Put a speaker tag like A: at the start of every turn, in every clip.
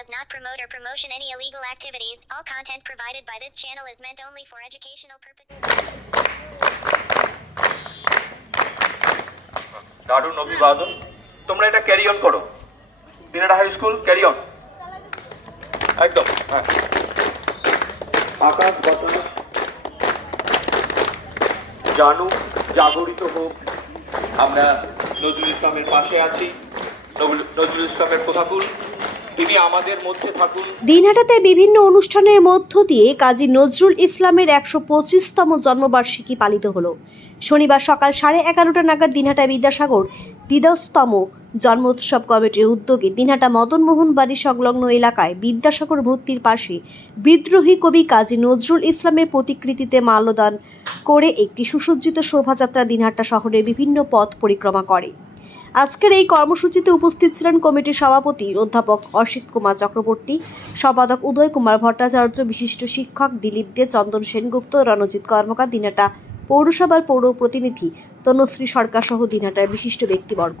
A: does not promote or promotion any illegal activities. All content provided by this channel is meant only for educational purposes.
B: দারুণ অভিবাদন তোমরা এটা carry on করো দিনাটা high school carry on একদম হ্যাঁ আকাশ বাতাস জানুক জাগরিত হোক আমরা নজরুল ইসলামের পাশে আছি নজরুল ইসলামের কথাকুল তিনি আমাদের মধ্যে থাকুন।
C: দিনহাটাতে বিভিন্ন অনুষ্ঠানের মধ্য দিয়ে কাজী নজরুল ইসলামের একশো পঁচিশতম জন্মবার্ষিকী পালিত হলো। শনিবার সকাল সাড়ে এগারোটা নাগাদ দিনহাটা বিদ্যাসাগর দ্বিদশতম জন্মোৎসব কমিটির উদ্যোগে দিনহাটা মদনমোহন বাড়ি সংলগ্ন এলাকায় বিদ্যাসাগর মূর্তির পাশে বিদ্রোহী কবি কাজী নজরুল ইসলামের প্রতিকৃতিতে মাল্যদান করে একটি সুসজ্জিত শোভাযাত্রা দিনহাটা শহরের বিভিন্ন পথ পরিক্রমা করে। আজকের এই কর্মসূচিতে উপস্থিত ছিলেন কমিটির সভাপতি অধ্যাপক অসিত কুমার চক্রবর্তী, সম্পাদক উদয় কুমার ভট্টাচার্য, বিশিষ্ট শিক্ষক দিলীপ দে, চন্দন সেনগুপ্ত, রণজিৎ কর্মকার, দিনাটা পৌরসভার পৌর প্রতিনিধি তনুশ্রী সরকার সহ দিনাটার বিশিষ্ট ব্যক্তিবর্গ।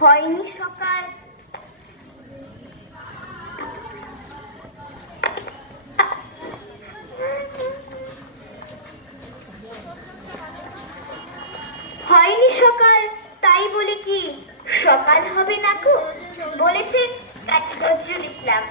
D: হয়নি সকাল। হয়নি সকাল, তাই বলে কি সকাল হবে না গো? বলেছে কাজী নজরুল ইসলাম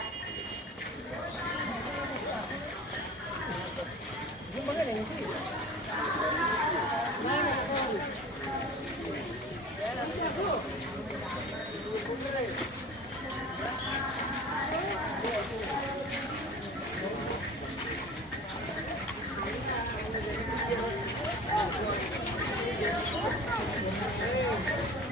D: Thank you.